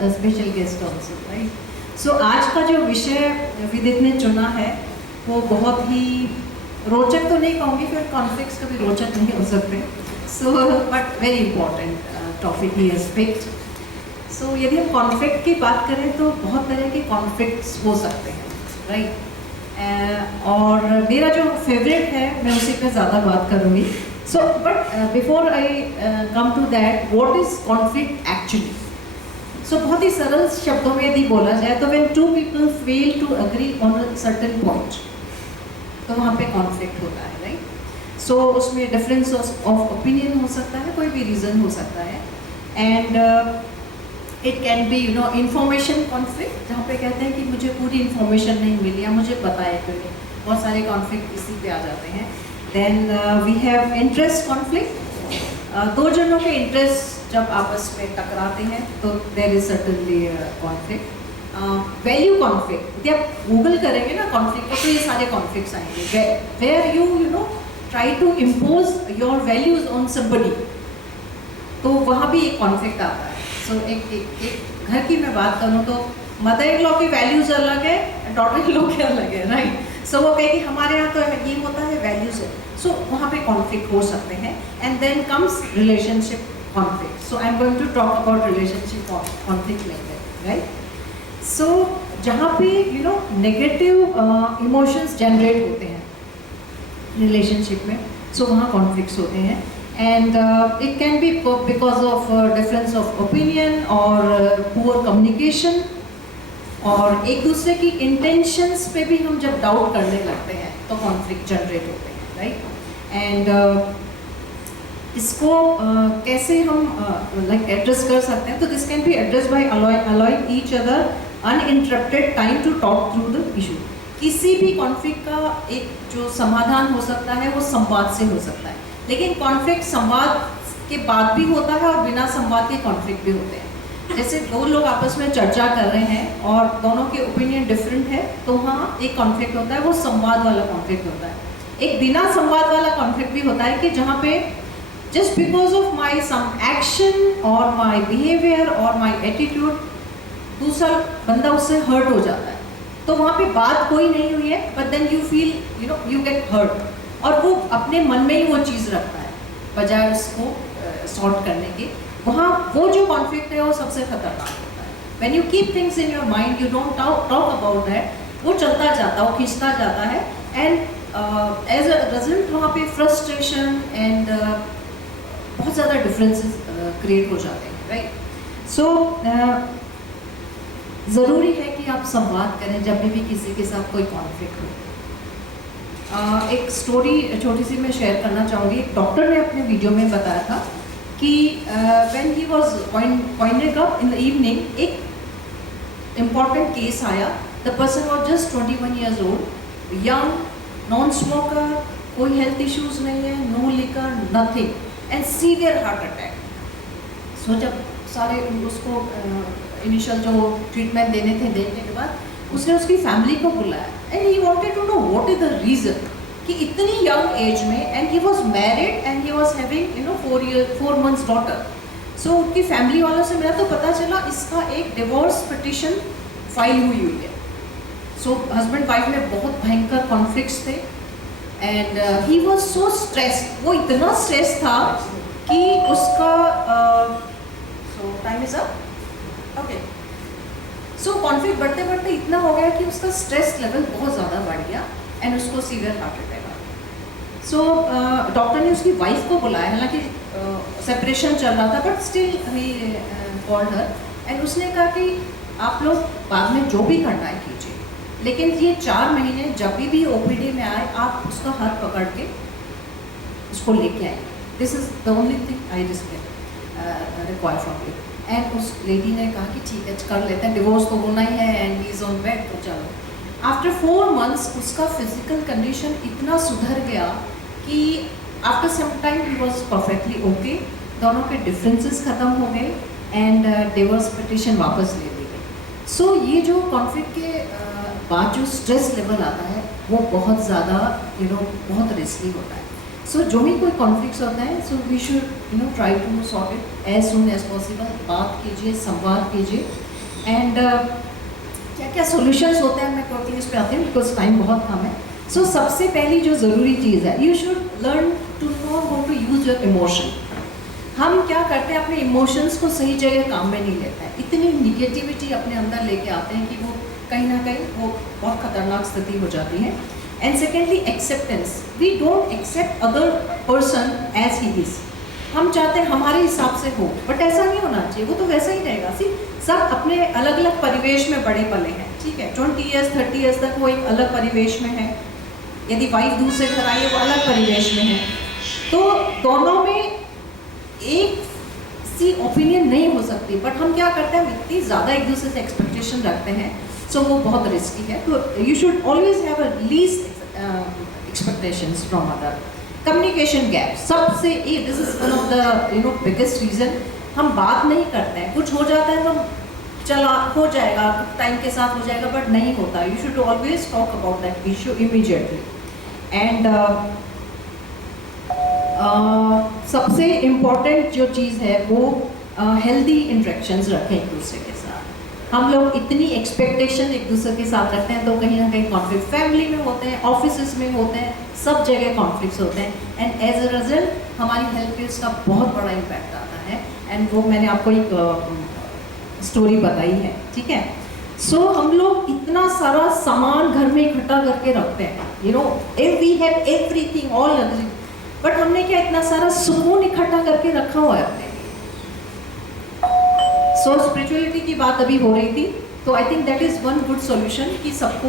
a special guest also, right? So आज का जो विषय विदित ने चुना है वो बहुत ही रोचक तो नहीं कहूँगी, फिर कॉन्फ्लिक्ट्स कभी रोचक नहीं हो सकते, so but very important topic he has picked. So यदि हम कॉन्फ्लिक्ट की बात करें तो बहुत तरह के कॉन्फ्लिक्ट्स हो सकते हैं, राइट? और मेरा जो फेवरेट है मैं उसी पे ज़्यादा बात करूँगी. So but before I come to that, what is conflict actually? So बहुत ही सरल शब्दों में यदि बोला जाए तो when two people fail to agree on a certain point, तो वहाँ पे कॉन्फ्लिक्ट होता है, राइट? सो उसमें डिफरेंस ऑफ ओपिनियन हो सकता है, कोई भी रीज़न हो सकता है, and it can be information conflict, जहाँ पे कहते हैं कि मुझे पूरी इंफॉर्मेशन नहीं मिली या मुझे पता है कि नहीं, बहुत सारे कॉन्फ्लिक्ट इसी पे आ जाते हैं. Then we have interest conflict, दो जनों के इंटरेस्ट जब आपस में टकराते हैं तो there is certainly conflict. Value conflict, यदि आप गूगल करेंगे ना कॉन्फ्लिक्ट को तो ये सारे कॉन्फ्लिक्ट्स आएंगे, where you try to impose your values on somebody, तो वहाँ भी एक कॉन्फ्लिक्ट आता है. सो एक घर की मैं बात करूँ तो मदर इन लॉ की वैल्यूज अलग है, डॉटर इन लॉ के अलग है, राइट? सो वो कहेगी हमारे यहाँ तो ये होता है, वैल्यूज है, सो वहाँ पे कॉन्फ्लिक्ट हो सकते हैं. And then comes relationship conflict. So I am going to talk about relationship conflict like that, right? So जहाँ पे नेगेटिव इमोशंस जनरेट होते हैं रिलेशनशिप में, सो वहाँ कॉन्फ्लिक्ट्स होते हैं. And it can be because of difference of opinion और poor communication, और एक दूसरे की इंटेंशंस पे भी हम जब डाउट करने लगते हैं तो कॉन्फ्लिक्ट जनरेट होते हैं, राइट? एंड इसको कैसे हम एड्रेस कर सकते हैं, तो this can be address by allowing each other uninterrupted time to talk through the issue. किसी भी कॉन्फ्लिक्ट का एक जो समाधान हो सकता है वो संवाद से हो सकता है, लेकिन कॉन्फ्लिक्ट संवाद के बाद भी होता है और बिना संवाद के कॉन्फ्लिक्ट भी होते हैं. जैसे दो लोग आपस में चर्चा कर रहे हैं और दोनों के ओपिनियन डिफरेंट है, तो वहाँ एक कॉन्फ्लिक्ट होता है, वो संवाद वाला कॉन्फ्लिक्ट होता है. एक बिना संवाद वाला कॉन्फ्लिक्ट भी होता है कि जहाँ पे just because of my some action और माई बिहेवियर और माई एटीट्यूड दूसरा बंदा उससे हर्ट हो जाता है, तो वहाँ पे बात कोई नहीं हुई है, but then you feel you get hurt, और वो अपने मन में ही वो चीज़ रखता है बजाय उसको सॉर्ट करने के. वहाँ वो जो कॉन्फ्लिक्ट है वो सबसे खतरनाक होता है. When you keep things in your mind, you don't talk about that, वो चलता जाता है, वो खींचता जाता है, एंड एज अ रिजल्ट वहाँ पे फ्रस्ट्रेशन एंड बहुत ज़्यादा डिफरेंसेस क्रिएट हो जाते हैं, राइट? सो ज़रूरी है कि आप संवाद करें जब भी किसी के साथ कोई कॉन्फ्लिक्ट हो. एक स्टोरी छोटी सी मैं शेयर करना चाहूँगी. एक डॉक्टर ने अपने वीडियो में बताया था कि when he was winding up in the evening, एक इम्पॉर्टेंट केस आया. The person was just 21 years old, young, non smoker, कोई हेल्थ इश्यूज नहीं है, no liquor, nothing, and severe heart attack. So जब सारे उसको इनिशियल जो ट्रीटमेंट देने थे देने के बाद उसने उसकी फैमिली को बुलाया, and he wanted to know what is the reason कि इतनी यंग एज में, and he was married and he was having 4 months daughter. So उनकी फैमिली वालों से मिला तो पता चला इसका एक डिवोर्स पिटिशन फाइल हुई है. सो हस्बैंड वाइफ में बहुत भयंकर कॉन्फ्लिक्ट्स थे, and he was so stressed, वो इतना स्ट्रेस था कि उसका सो time is up, okay. So conflict बढ़ते बढ़ते इतना हो गया कि उसका स्ट्रेस लेवल बहुत ज़्यादा बढ़ गया एंड उसको सीवियर हार्ट अटैक आ गया. सो डॉक्टर ने उसकी वाइफ को बुलाया, हालांकि सेपरेशन चल रहा था, but still he called her, and उसने कहा कि आप लोग बाद में जो भी करना है कीजिए, लेकिन ये 4 महीने जब भी ओपीडी में आए आप उसका हाथ पकड़ के उसको लेके आएंगे. This is the only thing I require from you. And उस लेडी ने कहा कि ठीक है कर लेते हैं, डिवोर्स तो होना ही है and he is on bed, तो चलो. आफ्टर 4 months उसका फिजिकल कंडीशन इतना सुधर गया कि after some time he was perfectly okay, दोनों के डिफरेंसेस ख़त्म हो गए एंड डिवोर्स पिटिशन वापस ले ली गई. सो ये जो कॉन्फ्लिक्ट के बाद जो स्ट्रेस लेवल आता है वो बहुत ज़्यादा बहुत रिस्की होता है. सो जो भी कोई कॉन्फ्लिक्ट्स होता है, so we should try to sort it as soon as possible. बात कीजिए, संवाद कीजिए, एंड क्या क्या सॉल्यूशंस होते हैं मैं क्विकली इस पे आती हूँ बिकॉज टाइम बहुत कम है। सो सबसे पहली जो ज़रूरी चीज़ है, you should learn to know how to use your emotion. हम क्या करते हैं, अपने इमोशंस को सही जगह काम में नहीं लेते हैं, इतनी निगेटिविटी अपने अंदर लेके आते हैं कि वो कहीं ना कहीं वो बहुत खतरनाक स्थिति हो जाती है। And secondly acceptance, we don't accept other person as he is. हम चाहते हैं हमारे हिसाब से हो, बट ऐसा नहीं होना चाहिए, वो तो वैसा ही रहेगा। सी सब अपने अलग अलग परिवेश में बड़े पले हैं, ठीक है, 20 ईयर्स 30 ईयर्स तक वो एक अलग परिवेश में है, यदि वाइफ दूसरे घर आई है वो अलग परिवेश में है, तो दोनों में एक सी ओपिनियन नहीं हो सकती। बट हम क्या करते हैं, इतनी ज़्यादा एक दूसरे से एक्सपेक्टेशन रखते हैं, सो वो बहुत रिस्की है। तो you should always have a least expectations from other. Communication gap सबसे, this is one of the biggest reason. हम बात नहीं करते हैं, कुछ हो जाता है तो चला हो जाएगा, टाइम के साथ हो जाएगा, बट नहीं होता। You should always talk about that issue immediately. And सबसे इम्पॉर्टेंट जो चीज़ है वो हेल्दी इंटरेक्शंस रखें एक दूसरे के साथ। हम लोग इतनी एक्सपेक्टेशन एक दूसरे के साथ रखते हैं तो कहीं ना कहीं कॉन्फ्लिक्ट फैमिली में होते हैं, ऑफिस में होते हैं, सब जगह कॉन्फ्लिक्ट्स होते हैं, एंड एज अ रिजल्ट हमारी हेल्थ पे उसका बहुत बड़ा इम्पैक्ट आता है। एंड वो मैंने आपको एक स्टोरी बताई है, ठीक है। सो हम लोग इतना सारा सामान घर में इकट्ठा करके रखते हैं, we have everything all luxury, but हमने क्या इतना सारा सुकून इकट्ठा करके रखा हुआ है अपने लिए। सो स्पिरिचुअलिटी की बात अभी हो रही थी, तो I think that is one good solution कि सबको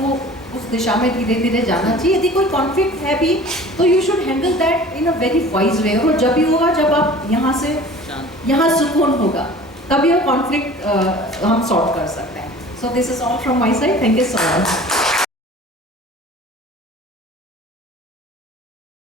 उस दिशा में धीरे धीरे जाना चाहिए। यदि कोई कॉन्फ्लिक्ट है भी तो you should handle that in a very wise way, और जब भी होगा जब आप यहाँ से यहाँ सुकून होगा तभी वो कॉन्फ्लिक्ट हम सॉल्व कर सकते हैं। So this is all from my side, thank you so much.